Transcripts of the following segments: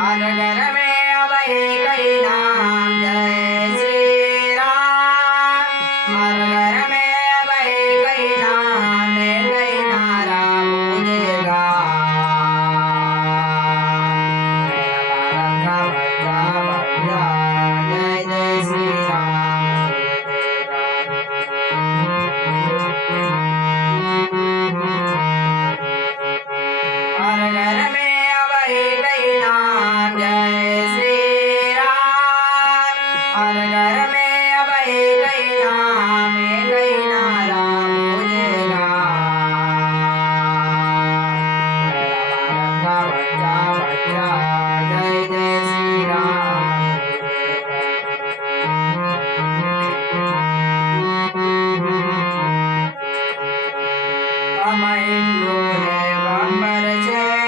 ஆரகரமே அபயே கையே Mama in Lune Bambara Jai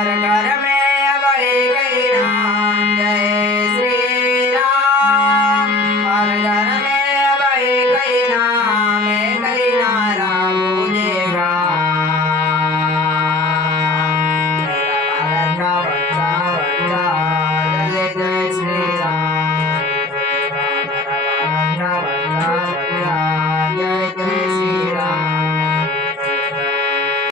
கர கரமே